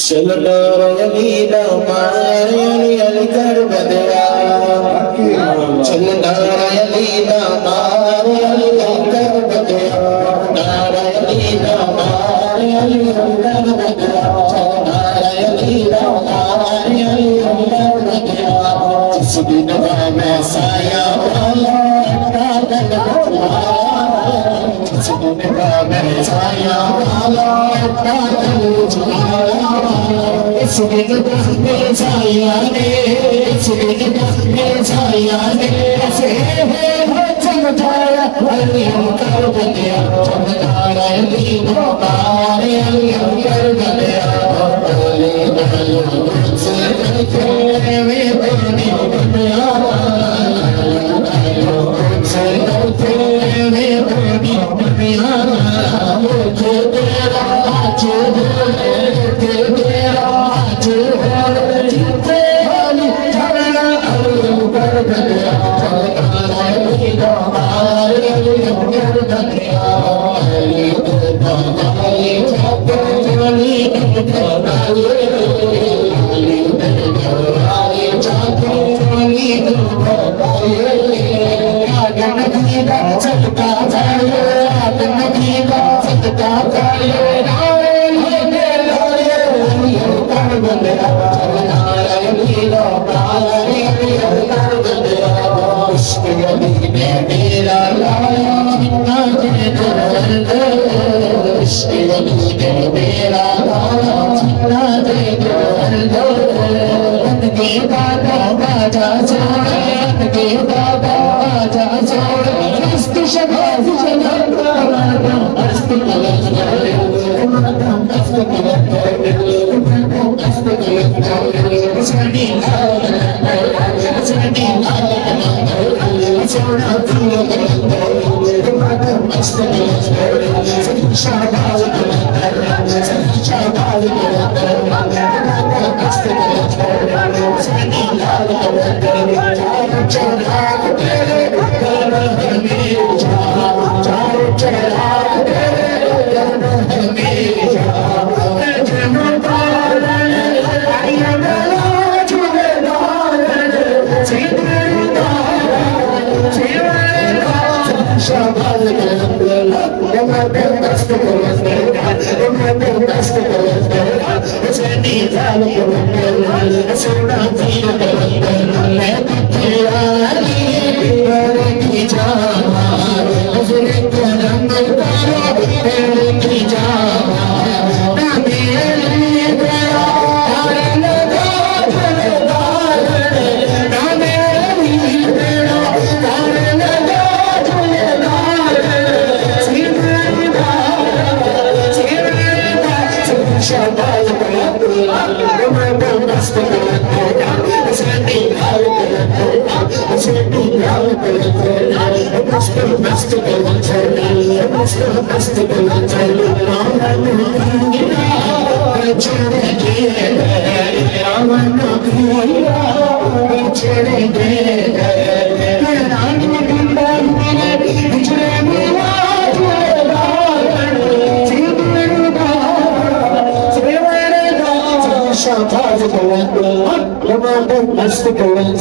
Shalala yalila mari yali karbadaya. Shalala yalila mari yali karbadaya. Nara yalila mari yali karbadaya. Nara yalila mari yali karbadaya. Jisdin mein saya wala kagal wala. Jisdin mein saya wala kagal wala. Sugin mein saya ne, sugin mein saya ne. Se hai chamkaya aliyam kar diya, chamkara aliyam kar diya. Ali ali se ke me bani baniya, se ke me bani baniya. Mujhe tera aaj Must go and